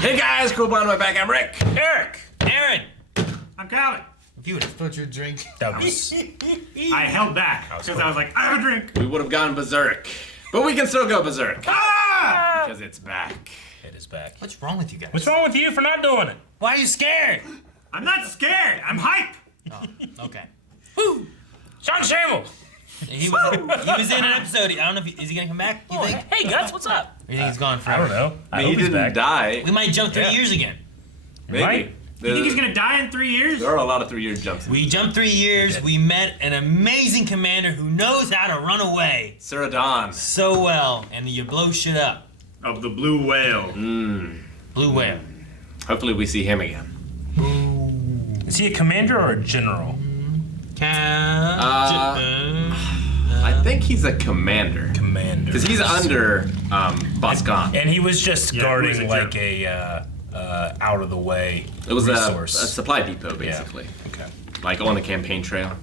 Hey guys, cool behind my back. I'm Rick. Eric. Aaron. I'm Calvin. If you would have put your drink. That was. I held back because I was like, I have a drink. We would have gone berserk, but we can still go berserk. Ah! Because it's back. It is back. What's wrong with you guys? What's wrong with you for not doing it? Why are you scared? I'm not scared. I'm hype. Oh, okay. Woo! Sean Shamel. He was in an episode. I don't know if is he gonna come back. You think? Hey Gus, what's up? Or you think he's gone I forever? don't know. I He hope he's didn't back. die. We might jump 3 years again. Maybe. Right? You think he's gonna die in 3 years? There are a lot of 3-year jumps. We jumped 3 years. We met an amazing commander who knows how to run away Sarah Dawn. so well, and you blow shit up. Of the blue whale. Blue whale. Hopefully we see him again. Is he a commander or a general? I think he's a commander. Commander. Because he's under Boscan. And he was just Yeah, guarding he was a like a out of the way It was a resource. supply depot, basically. Okay. Like on the campaign trail.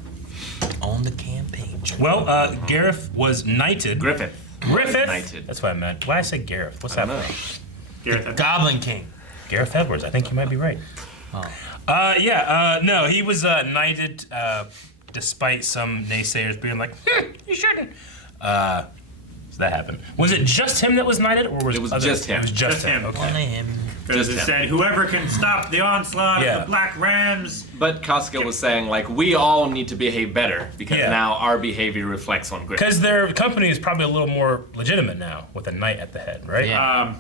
On the campaign trail. Well, Gareth was knighted. Griffith. Griffith. Knighted. That's what I meant. Why did I say Gareth? What's I that don't know. from? Gareth, Goblin King. Gareth Edwards. I think you might be right. Oh. No, he was knighted despite some naysayers being like, you shouldn't. So that happened. Was it just him that was knighted, or was It was others? just him. It was just Just him. him. One of Okay. him. because it Just him. said whoever can stop the onslaught Yeah. of the Black Rams. But Casca was saying, like, we all need to behave better because Yeah. now our behavior reflects on Griffith. Because their company is probably a little more legitimate now with a knight at the head, right? Yeah.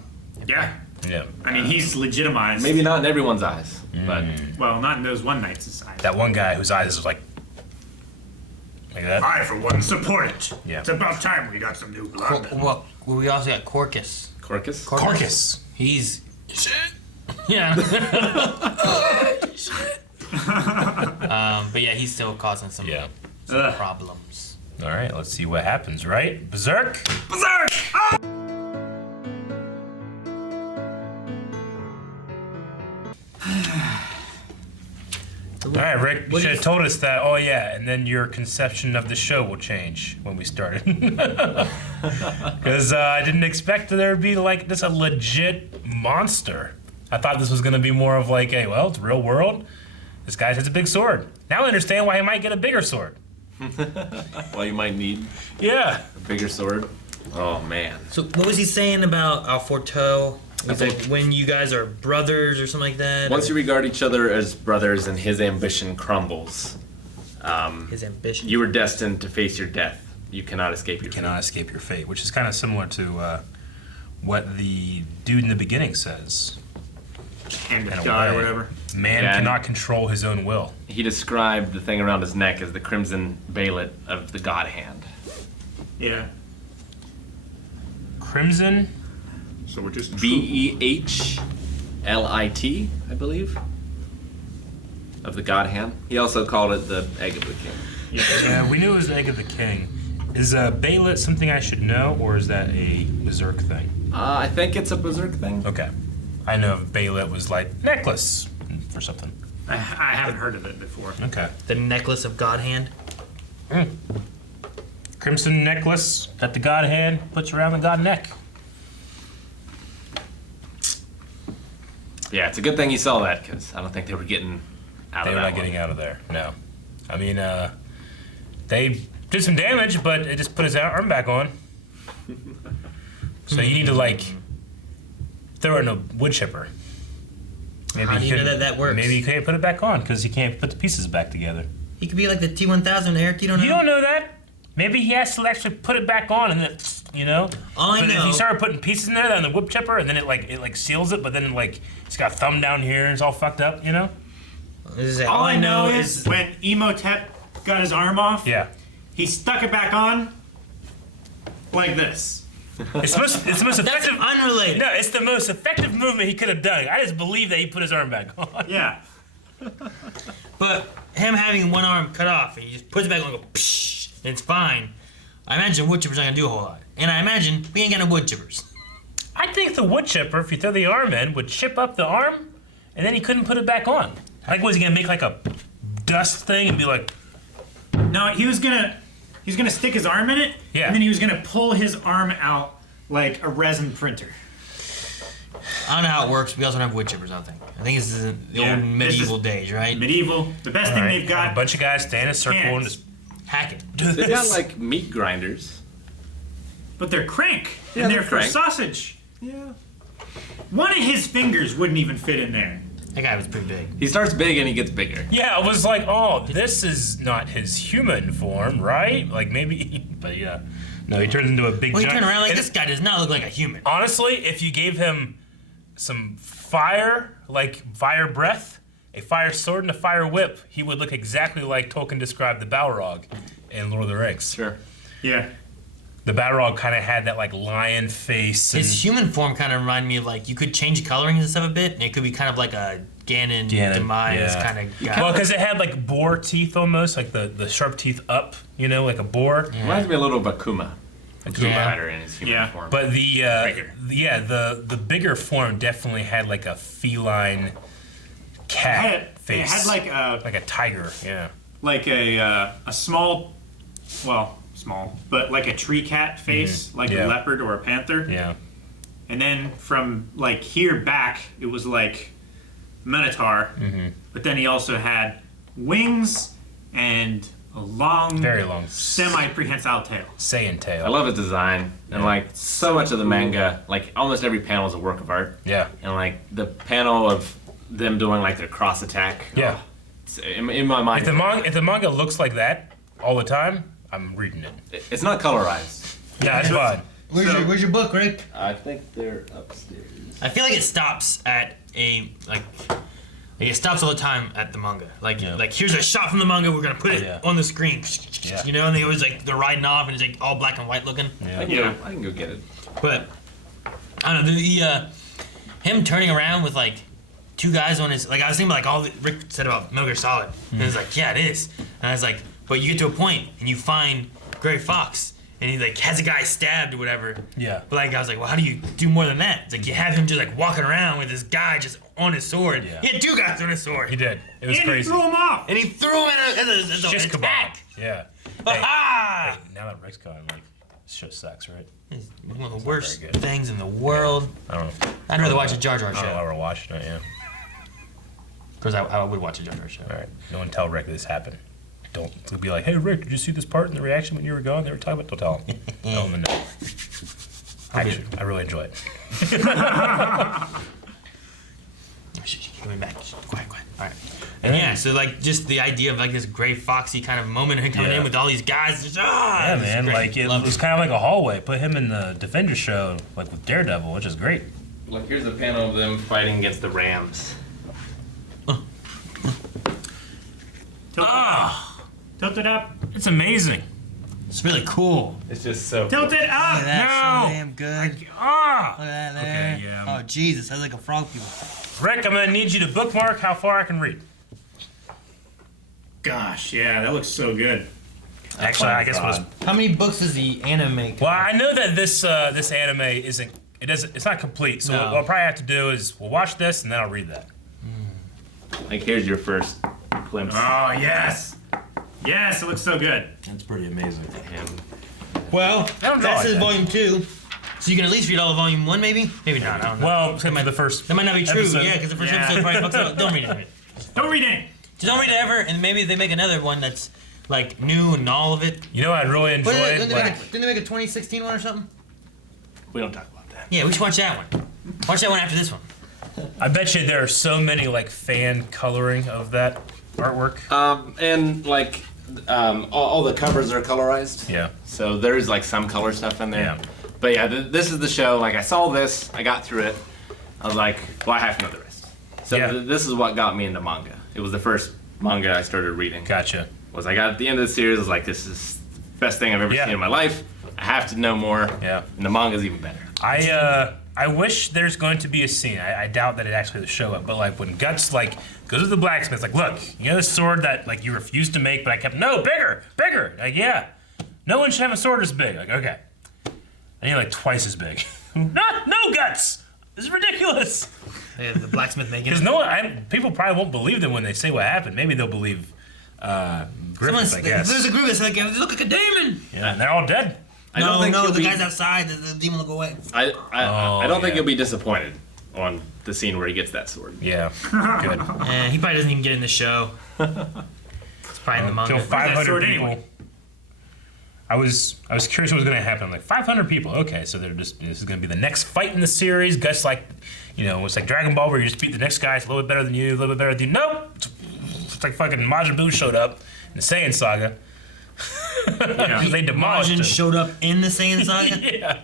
Yeah. Yeah. I mean, he's legitimized. Maybe not in everyone's eyes, but Well, not in those one knight's eyes. That one guy whose eyes was like that. I, for one, support it. Yeah. It's about time we got some new blood. Well, we also got Corcus. Corcus? Corcus. He's yeah. But yeah, he's still causing some Yeah. Ugh. problems. All right, let's see what happens, right? Berserk? Berserk! Ah! All right, Rick, you should have told us that. Oh, yeah, and then your conception of the show will change when we started. Because I didn't expect there to be, like, this a legit monster. I thought this was going to be more of like, hey, well, it's real world. This guy has a big sword. Now I understand why he might get a bigger sword. Well, you might need Yeah. a bigger sword. Oh, man. So what was he saying about Alforto? Was Okay. it when you guys are brothers or something like that? Once you regard each other as brothers and his ambition crumbles, His ambition. you are destined to face your death. You cannot escape your Cannot escape your fate, which is kind of similar to what the dude in the beginning says. And In to a die or way. whatever. Man Yeah. cannot control his own will. He described the thing around his neck as the crimson veilet of the God Hand. Yeah. Crimson? So we're just Behlit, I believe, of the God Hand. He also called it the Egg of the King. Yeah, we knew it was the Egg of the King. Is Baylet something I should know, or is that a Berserk thing? I think it's a Berserk thing. Okay. I know if Baylet was like necklace or something. I haven't heard of it before. Okay. The necklace of God Hand. Crimson necklace that the God hand puts around the God neck. Yeah, it's a good thing he saw that because I don't think they were getting out They of were that not getting out of there. No. I mean, they did some damage, but it just put his arm back on. So you need to like throw it in a wood chipper. Maybe How do you know couldn't- that works? Maybe you can't put it back on because he can't put the pieces back together. He could be like the T1000, Eric. You don't know. You don't know that. Maybe he has to actually put it back on, and then All I But if know- he started putting pieces in there on the wood chipper, and then it seals it, but then it's got a thumb down here, and it's all fucked up, you know? All I know is when Emotep got his arm off, Yeah. he stuck it back on like this. It's the most That's effective. unrelated. No, it's the most effective movement he could have done. I just believe that he put his arm back on. Yeah. But him having one arm cut off, and he just puts it back on and go, psh, and it's fine. I imagine wood chippers aren't gonna do a whole lot. And I imagine we ain't got no wood chippers. I think the wood chipper, if you throw the arm in, would chip up the arm, and then he couldn't put it back on. Like, was he gonna make like a dust thing and be like, No, he was gonna stick his arm in it, Yeah. and then he was gonna pull his arm out like a resin printer. I don't know how it works. We also don't have wood chippers, I don't think. I think it's the old medieval days, right? Medieval. The best thing they've got. A bunch of guys stand in a circle and just Hack it. They got like meat grinders. But they're crank. Yeah, and they're they're for crank. sausage. Yeah. One of his fingers wouldn't even fit in there. That guy was pretty big. He starts big and he gets bigger. Yeah, I was like, oh, this is not his human form, right? Like maybe, but yeah. No, he turns into a big Well, you giant. turn around like and this guy does not look like a human. honestly, if you gave him some fire, like fire breath, a fire sword, and a fire whip, he would look exactly like Tolkien described the Balrog in Lord of the Rings. Sure. Yeah. The Balrog kind of had that like lion face. And His human form kind of reminded me of like you could change colorings and stuff a bit, and it could be kind of like a Ganon demise yeah. kind of guy. Well, because it had like boar teeth almost, like the sharp teeth up, you know, like a boar. Reminds me a little of Akuma. Akuma Yeah. better in his human Yeah. form. But Bigger. the bigger form definitely had like a feline cat It face. had like a tiger, yeah. a small, well, small, but like a tree cat face, like Yeah. a leopard or a panther. Yeah. And then from like here back, it was like Minotaur. But then he also had wings and a long, Very long. semi-prehensile tail. Saiyan tail. I love his design. And like so much of the manga, like almost every panel is a work of art. Yeah. And like the panel of them doing like their cross attack. Yeah. It's in my mind. If the manga looks like that all the time, I'm reading it. It's not colorized. Yeah, it's fine. Where's your book, Rick? I think they're upstairs. I feel like it stops at a like it stops all the time at the manga. Like here's a shot from the manga, we're gonna put it yeah. on the screen. Yeah. You know, and they always like they're riding off and it's like all black and white looking. Yeah. I can go get it. But I don't know the him turning around with like two guys on his like I was thinking about like all that Rick said about Metal Gear Solid. And it's like, yeah, it is. And I was like, but you get to a point and you find Gray Fox and he like has a guy stabbed or whatever. Yeah. But like I was like, well, how do you do more than that? It's like you have him just like walking around with this guy just on his sword. Yeah. He had two guys on his sword. He did. It was And crazy. he threw him off. And he threw him as a Just attack. kebab. Yeah. Ah! Hey, now that Rick's gone, like, this show sucks, right? It's one of the worst very good. things in the world. I don't know. I'd rather watch a Jar Jar I don't know why show. we're watching it, yeah. Because I would watch a Jar Jar show. All right. No one tell Rick this happened. Don't be like, hey, Rick, did you see this part in the reaction when you were gone? They were talking about. Don't tell him. Tell him to know. Actually, I really enjoy it. Shh, coming back. Shh, quiet. All right. And yeah, so like just the idea of like this Gray Foxy kind of moment and coming Yeah. in with all these guys. Just, Yeah, this is man. great. Like, it Love was kind of like a hallway. Put him in the Defender show, like with Daredevil, which is great. Like here's a panel of them fighting against the Rams. Tilt it up. It's amazing. It's really cool. It's just so. Tilt it up. No. so damn good. Ah! Look at that there. Okay, yeah. Oh, Jesus, that's like a frog people. Rick, I'm gonna need you to bookmark how far I can read. Gosh, yeah, that looks so good. Actually, I guess it was. How many books does the anime make? Well, I know that this anime isn't. It's not complete. So No. what I'll probably have to do is we'll watch this and then I'll read that. Like here's your first glimpse. Oh, yes. Yes, it looks so good. That's pretty amazing. Well, don't draw that like says that. volume 2. So you can at least read all of volume 1, maybe? Maybe not. I don't know. Well, except for the first. That might not be true. episode. Yeah, because the first Yeah. episode probably fucks up. Don't read it. Don't read it. Just don't read it ever, and maybe they make another one that's like new and all of it. You know, I'd really enjoy Didn't it. they make a 2016 one or something? We don't talk about that. Yeah, we should watch that one. Watch that one after this one. I bet you there are so many like fan coloring of that artwork. And like all the covers are colorized. Yeah. So there's like some color stuff in there. Yeah. But yeah, this is the show. Like I saw this, I got through it. I was like, well, I have to know the rest. So Yeah. this is what got me into manga. It was the first manga I started reading. Gotcha. Was I got at the end of the series, I was like, this is the best thing I've ever Yeah. seen in my life. I have to know more. Yeah. And the manga's even better. I wish there's going to be a scene. I doubt that it actually will show up. But like when Guts like goes to the blacksmith, like, look, you know the sword that like you refused to make, but I kept bigger. Like, yeah, no one should have a sword as big. Like, okay, I need like twice as big. no Guts. This is ridiculous. Yeah, the blacksmith making Because people probably won't believe them when they say what happened. Maybe they'll believe Griffith, I guess. There's a group that's like, they look like a demon. Yeah, and they're all dead. I don't think No, you'll the be- guy's outside. The demon will go away. I don't think yeah. you'll be disappointed on the scene where he gets that sword. Yeah, good. And he probably doesn't even get in the show. It's probably in the manga. Kill Where's that 500 sword people. anyway? I was curious what was going to happen. I'm like 500 people. Okay, so this is going to be the next fight in the series. Guts like, it's like Dragon Ball where you just beat the next guy. It's a little bit better than you. A little bit better than you. Nope. It's like fucking Majin Buu showed up in the Saiyan saga. Yeah. They demolished Majin him. showed up in the Saiyan saga. Yeah,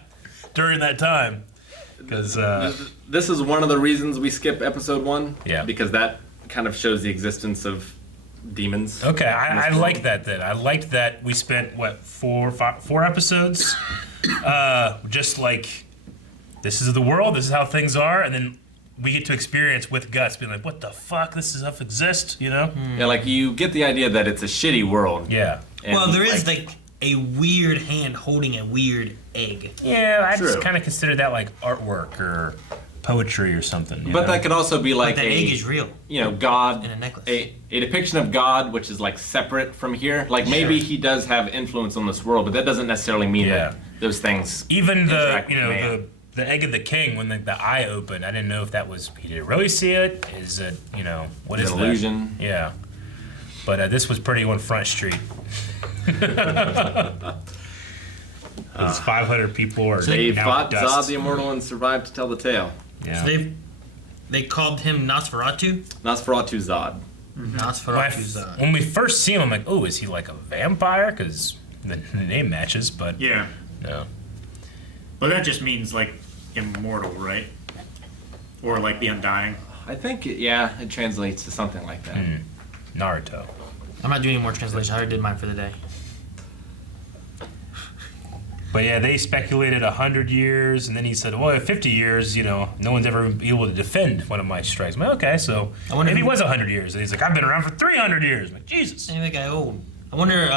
during that time. Because This is one of the reasons we skip episode 1. Yeah. Because that kind of shows the existence of demons. okay, I This like world. that. Then I liked that we spent four episodes, just like this is the world, this is how things are, and then we get to experience with Guts being like, what the fuck, this stuff exists, Yeah, like you get the idea that it's a shitty world. Yeah. And, Well, there is like a weird hand holding a weird egg. Yeah, I just True. kind of consider that like artwork or poetry or something. you But know? that could also be like But the egg is real. God In a necklace. a depiction of God which is like separate from here. Like maybe Sure. he does have influence on this world, but that doesn't necessarily mean Yeah. that those things even the interact with man. the egg of the king when the eye opened, I didn't know if that was he didn't really see it. Is it what It's is an that? illusion. Yeah, but this was pretty on Front Street. Those 500 people are They now fought dust. Zodd the Immortal and survived to tell the tale. Yeah. So they called him Nosferatu. Nosferatu Zodd. Nosferatu. When we first see him, I'm like, oh, is he like a vampire? Because the name matches, but Yeah. no. But that just means like immortal, right? Or like the undying. I think it translates to something like that. Naruto. I'm not doing any more translation. I already did mine for the day. But yeah, they speculated 100 years, and then he said, well, 50 years, no one's ever been able to defend one of my strikes. I'm like, okay, so I wonder maybe it who- was 100 years. And he's like, I've been around for 300 years. I'm like, Jesus. Anyway, guy old. I wonder,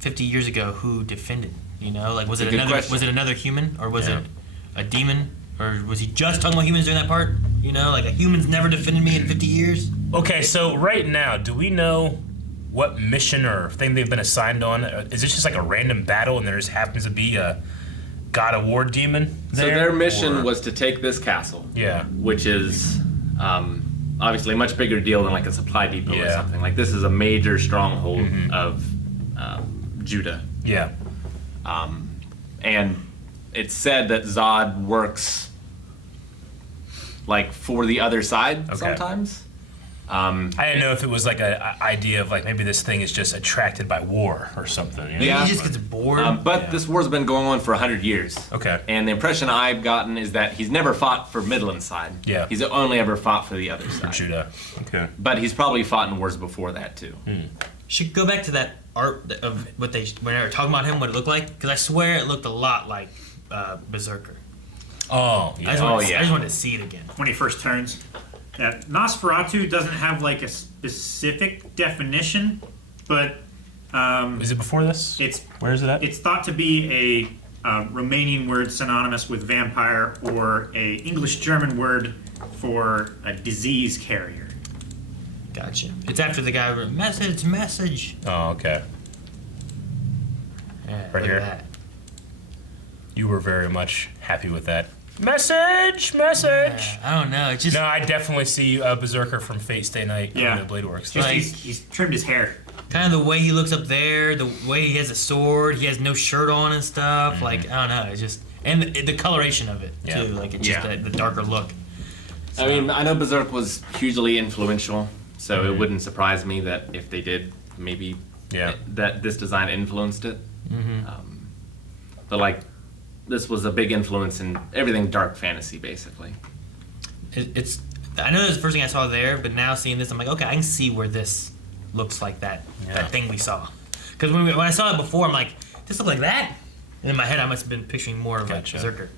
50 years ago, who defended? Like was it That's a good another? question. Was it another human, or was Yeah. it a demon, or was he just talking about humans during that part? Like a human's never defended me in 50 years. Okay, so right now, do we know what mission or thing they've been assigned on? Is this just like a random battle and there just happens to be a God of War demon So there? their mission Or- was to take this castle. Yeah. Which is obviously a much bigger deal than like a supply depot or Yeah. something. Like this is a major stronghold of Judah. Yeah. And it's said that Zodd works like for the other side Okay. sometimes. I didn't know if it was like a idea of like maybe this thing is just attracted by war or something. Maybe Yeah. he just gets bored. But Yeah. this war's been going on for 100 years. Okay. And the impression I've gotten is that he's never fought for Midland side. Yeah. He's only ever fought for the other side. Judah. Okay. But he's probably fought in wars before that too. Should go back to that art of what they when they were talking about him, what it looked like, because I swear it looked a lot like Berserker. Oh, I yeah. just, wanted, yeah. I just wanted to see it again. When he first turns. Yeah, Nosferatu doesn't have like a specific definition, but Is it before this? it's Where is it at? it's thought to be a Romanian word synonymous with vampire or a English-German word for a disease carrier. Gotcha. It's after the guy who wrote, message. Oh, okay. Yeah, Right look here. at that. You were very much happy with that. Message! I don't know. It's just No, I definitely see Berserker from Fate Stay Night Yeah. on the Blade Works. Just Like- he's trimmed his hair. kind of the way he looks up there, the way he has a sword, he has no shirt on and stuff. Like I don't know. It's just and the coloration of it Yeah. too. Like it's just Yeah. the darker look. I mean, I know Berserk was hugely influential, so it wouldn't surprise me that if they did, maybe Yeah. that this design influenced it. But like, this was a big influence in everything dark fantasy, basically. It's I know that's the first thing I saw there, but now seeing this, I'm like, okay, I can see where this looks like that thing we saw. Because when I saw it before, I'm like, this look like that. And in my head, I must have been picturing more of like Gotcha. Berserker.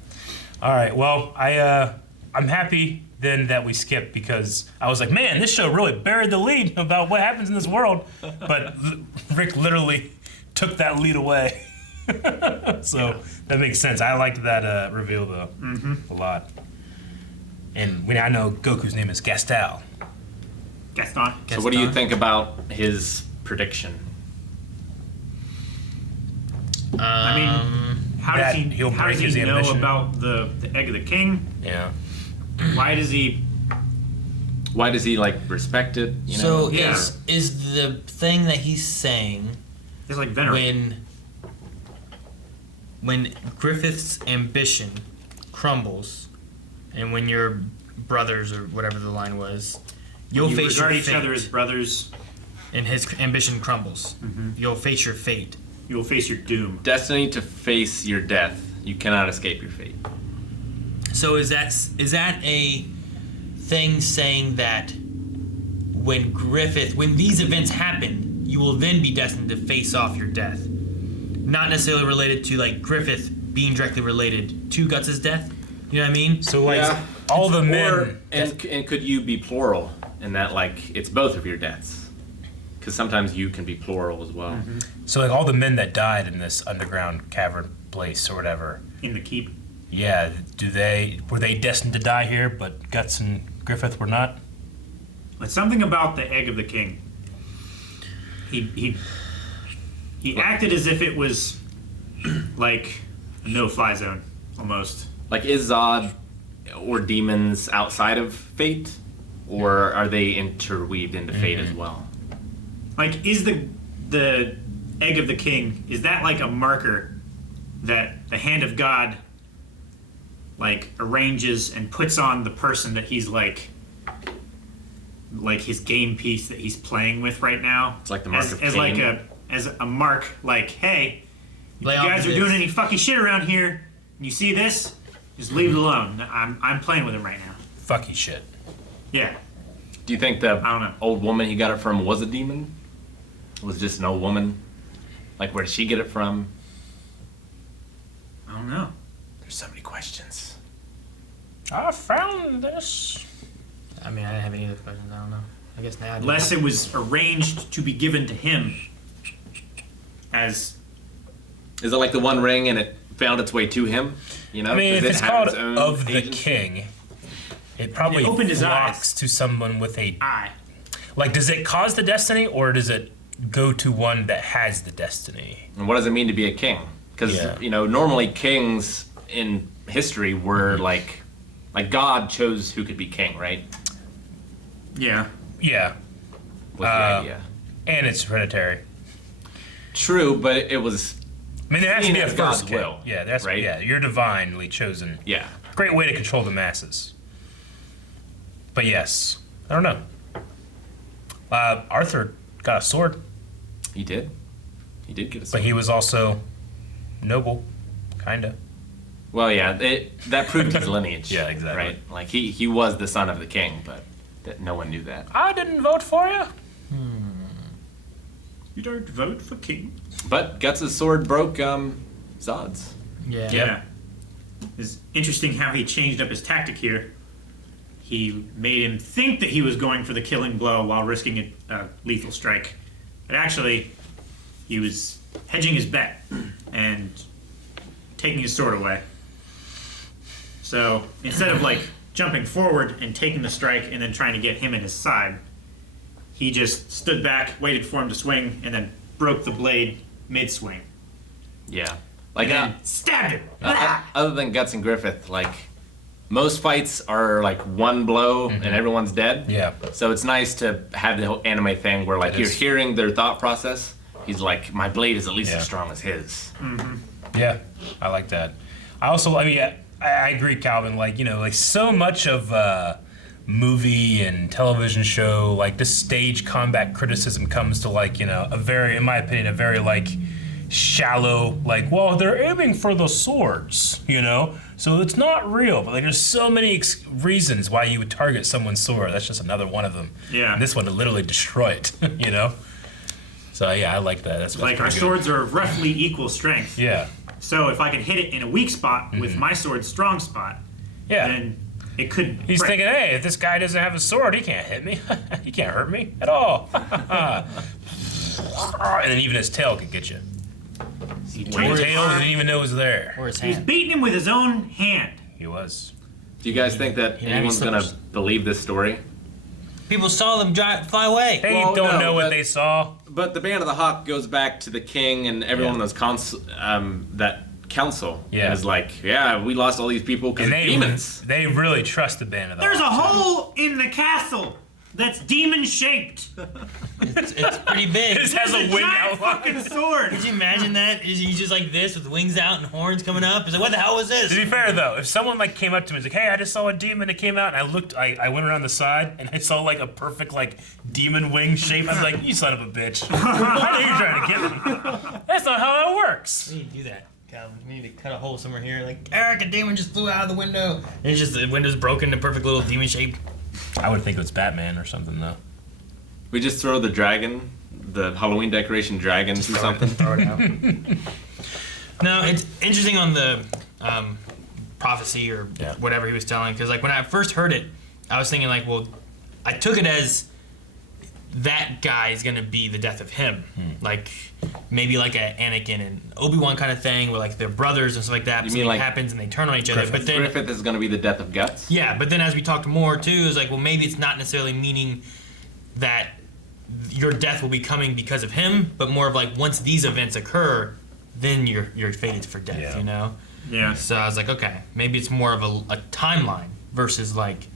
All right. Well, I'm happy then that we skipped because I was like, man, this show really buried the lead about what happens in this world. But Rick literally took that lead away. So that makes sense. I liked that reveal though a lot. And I know Goku's name is Gastal. Gaston. So what do you think about his prediction? I mean, How does he? he'll How break does he his know ambition. about the egg of the king? Yeah. Why does he? Why does he like respect it? You know? So Yeah. is the thing that he's saying He's like venerable. when Griffith's ambition crumbles, and when your brothers or whatever the line was, you'll You face your regard each fate. other as brothers. And his ambition crumbles. Mm-hmm. You'll face your fate. You will face your doom. Destiny to face your death. You cannot escape your fate. So is that a thing saying that when these events happen, you will then be destined to face off your death? Not necessarily related to like Griffith being directly related to Guts' death. You know what I mean? So like Yeah. all the Or, men. and could you be plural in that like it's both of your deaths? Because sometimes you can be plural as well. Mm-hmm. So like all the men that died in this underground cavern place or whatever. In the keep. Yeah. Were they destined to die here? But Guts and Griffith were not. It's something about the egg of the king. He acted as if it was like a no-fly zone, almost. Like is Zodd or demons outside of fate, or are they interweaved into fate as well? Like, is the egg of the king, is that like a marker that the hand of God like arranges and puts on the person that he's like his game piece that he's playing with right now? It's like the mark as, of as Cain. like a mark, like, hey, if Lay you off guys of are this. doing any fucking shit around here and you see this, just leave it alone. I'm playing with him right now. Fucky shit. Yeah. Do you think the I don't know. old woman he got it from was a demon? Was just an old woman? Like where did she get it from? I don't know. There's so many questions. I found this. I mean, I didn't have any other questions. I don't know. I guess now I do. Unless it was arranged to be given to him as Is it like the One Ring and it found its way to him? You know, I mean, Does if it it's have called its own of the agency? king, it probably It opened his flocks eyes. to someone with a I. like. Does it cause the destiny, or does it go to one that has the destiny? And what does it mean to be a king? Because Yeah. you know, normally kings in history were like God chose who could be king, right? Yeah. Yeah, Was the idea. and it's hereditary. True, but it was I mean, there has to Seen be a as first God's king. will, Yeah, that's right? Yeah, you're divinely chosen. yeah. Great way to control the masses. But yes, I don't know. Arthur got a sword, He did. He did get a but sword. he was also noble, kinda. Well, yeah, that proved his lineage. Yeah, exactly. Right? Like he was the son of the king, but that no one knew that. I didn't vote for you. You don't vote for king. But Guts' sword broke Zodd's. Yeah. Yeah. It's interesting how he changed up his tactic here. He made him think that he was going for the killing blow while risking a lethal strike. But actually, he was hedging his bet and taking his sword away. So instead of like jumping forward and taking the strike and then trying to get him in his side, he just stood back, waited for him to swing, and then broke the blade mid-swing. Yeah. Like And then stabbed him. other than Guts and Griffith, like most fights are like one blow and everyone's dead. Yeah. So it's nice to have the whole anime thing where like It you're is. hearing their thought process. He's like, my blade is at least Yeah. as strong as his. Yeah, I like that. I mean, I agree, Calvin. Like, you know, like so much of movie and television show, like this stage combat criticism comes to like, you know, in my opinion, a very like shallow, like, well, they're aiming for the swords, you know, so it's not real. But like, there's so many reasons why you would target someone's sword. That's just another one of them. Yeah. And this one to literally destroy it, you know. So yeah, I like that. That's Like our pretty good. swords are of roughly equal strength. Yeah. So if I can hit it in a weak spot with my sword's strong spot, Yeah. then it could. He's break. thinking, hey, if this guy doesn't have a sword, he can't hit me. He can't hurt me at all. And then even his tail could get you. He His trained his tail arm. didn't even know it was there. Or his He's hand. beating him with his own hand. He was. Do you guys think that He had anyone's gonna slippers. believe this story? People saw them fly away. They Well, don't no, know what but- they saw. But the Band of the Hawk goes back to the king and everyone Yeah. those that council. Yeah. And is like, yeah, we lost all these people because of demons. They really trust the band of the There's a Hawks. hole in the castle that's demon-shaped. It's pretty big. It has a wing giant outline. fucking sword. Could you imagine that? Is he just like this with wings out and horns coming up? It's like, what the hell was To this? be fair though, if someone like came up to me and was like, "Hey, I just saw a demon that came out," and I went around the side and I saw like a perfect like demon wing shape, I was like, "You son of a bitch! I know you're trying to get me. That's not how that works." We need to do that, Calvin. We need to cut a hole somewhere here. Like, Eric, a demon just flew out of the window. And it's just the window's broken, the perfect little demon shape. I would think it was Batman or something though. We just throw the dragon, the Halloween decoration dragon through something. Throw it out. No, it's interesting on the prophecy or whatever he was telling, because like when I first heard it, I was thinking like, well, I took it as that guy is gonna be the death of him, like maybe like a Anakin and Obi-Wan kind of thing, where like they're brothers and stuff like that. You Something mean like happens and they turn on each other. But then Griffith is going to be the death of Guts. yeah, but then as we talked more too, is like, well, maybe it's not necessarily meaning that your death will be coming because of him, but more of like once these events occur, then you're fated for death. Yeah. You know. Yeah. So I was like, okay, maybe it's more of a timeline versus like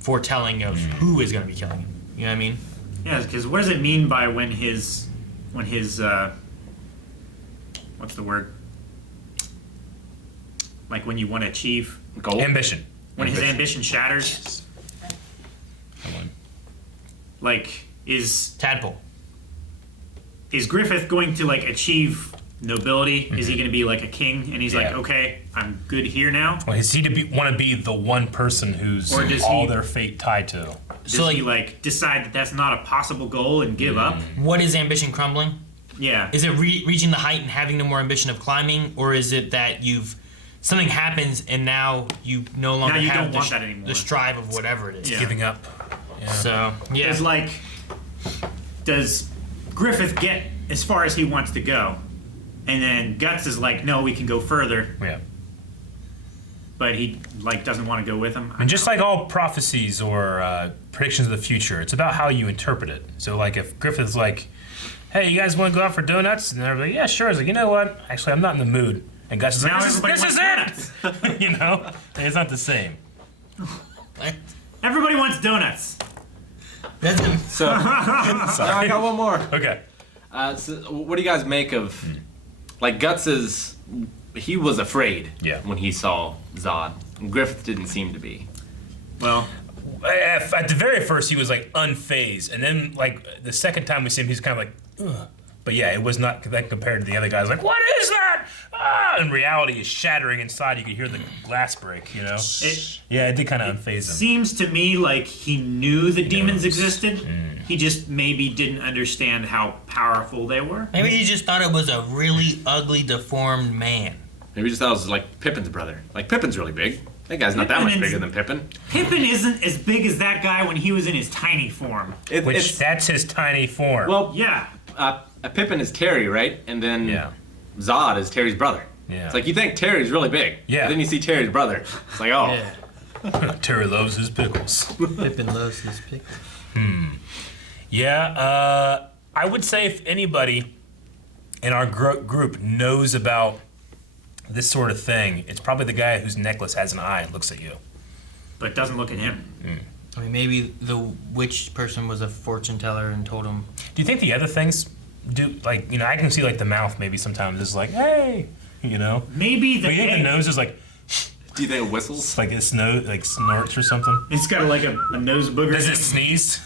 foretelling of who is going to be killing him. You know what I mean? Yeah, because what does it mean by when his what's the word? Like when you want to achieve, Goal. Ambition. when his ambition shatters, Come on. like is Tadpole. Griffith going to like achieve nobility? Is he going to be like a king? And he's like, Yeah. okay, I'm good here now. Well, is he want to be the one person who's Or does all he- their fate tied to? Does So, like- he like decide that that's not a possible goal and give up? What is ambition crumbling? Yeah. Is it reaching the height and having no more ambition of climbing, or is it that something happens and now you no longer Now you have don't want that anymore. the strive of whatever it is? Yeah. Giving up. Yeah. So yeah, Does like does Griffith get as far as he wants to go? And then Guts is like, no, we can go further, Yeah. but he like doesn't want to go with him. And just like all prophecies or predictions of the future, it's about how you interpret it. So, like, if Griffith's like, "Hey, you guys want to go out for donuts?" and they're like, "Yeah, sure." It's like, "You know what? Actually, I'm not in the mood." And Gus is like, Now "This everybody is wants it." You know, and it's not the same. What? Everybody wants donuts. That's So, I got one more. Okay. So what do you guys make of, like, he was afraid Yeah. when he saw Zodd. And Griffith didn't seem to be. Well, At the very first, he was like unfazed, and then like the second time we see him, he's kind of like, ugh. But yeah, it was not that compared to the other guys. Like, what is that? Ah! And reality is shattering inside. You could hear the glass break. You know. it Yeah, it did kind of unfaze him. seems to me like he knew the demons existed. He just maybe didn't understand how powerful they were. maybe he just thought it was a really ugly, deformed man. Maybe he just thought it was like Pippin's brother. Like, Pippin's really big. That guy's not that much Pippin is- bigger than Pippin. Pippin isn't as big as that guy when he was in his tiny form. Which that's his tiny form. well, Yeah. Pippin is Terry, right? And then Yeah. Zodd is Terry's brother. Yeah. It's like you think Terry's really big. Yeah. But then you see Terry's brother. It's like, oh. Terry loves his pickles. Pippin loves his pick. Yeah, I would say if anybody in our group knows about this sort of thing, it's probably the guy whose necklace has an eye and looks at you. But doesn't look at him. I mean, maybe the witch person was a fortune teller and told him. Do you think the other things do, like, you know, I can see like the mouth maybe sometimes is like, hey, you know? Maybe the But you think the egg- nose is like, Do you think it whistles? like its nose, like snorts or something? It's got like a nose booger. Does it sneeze?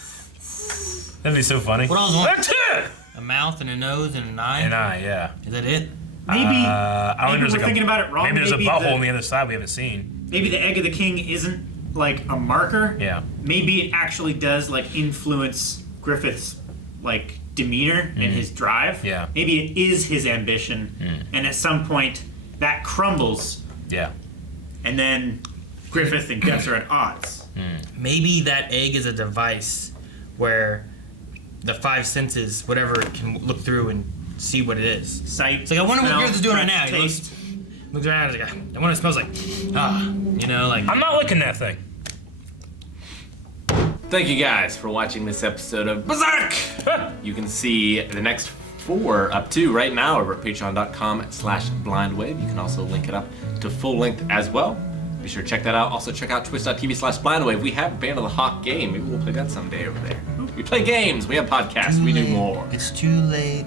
That'd be so funny. What else? That's it! A mouth and a nose and an eye. An eye, yeah. Is that it? Maybe I don't maybe know, there's we're like thinking about it wrong. Maybe there's Maybe a butthole the- on the other side we haven't seen. maybe the egg of the king isn't like a marker. Yeah. Maybe it actually does like influence Griffith's like demeanor and his drive. Yeah. Maybe it is his ambition, and at some point that crumbles, Yeah. and then Griffith and Guts are at odds. Maybe that egg is a device where the five senses, whatever, can look through and see what it is. Sight. It's like, I wonder what smell, Gareth is doing right touch, now. He taste. looks around and he's like, I wonder what it smells like. You know, like. I'm not licking that thing. Thank you guys for watching this episode of Berserk! You can see the next for up to right now over at patreon.com/blindwave. You can also link it up to full length as well. Be sure to check that out. Also check out twitch.tv/blindwave. We have Band of the Hawk game. Maybe we'll play that someday over there. We play games. We have podcasts. We do more. It's too late.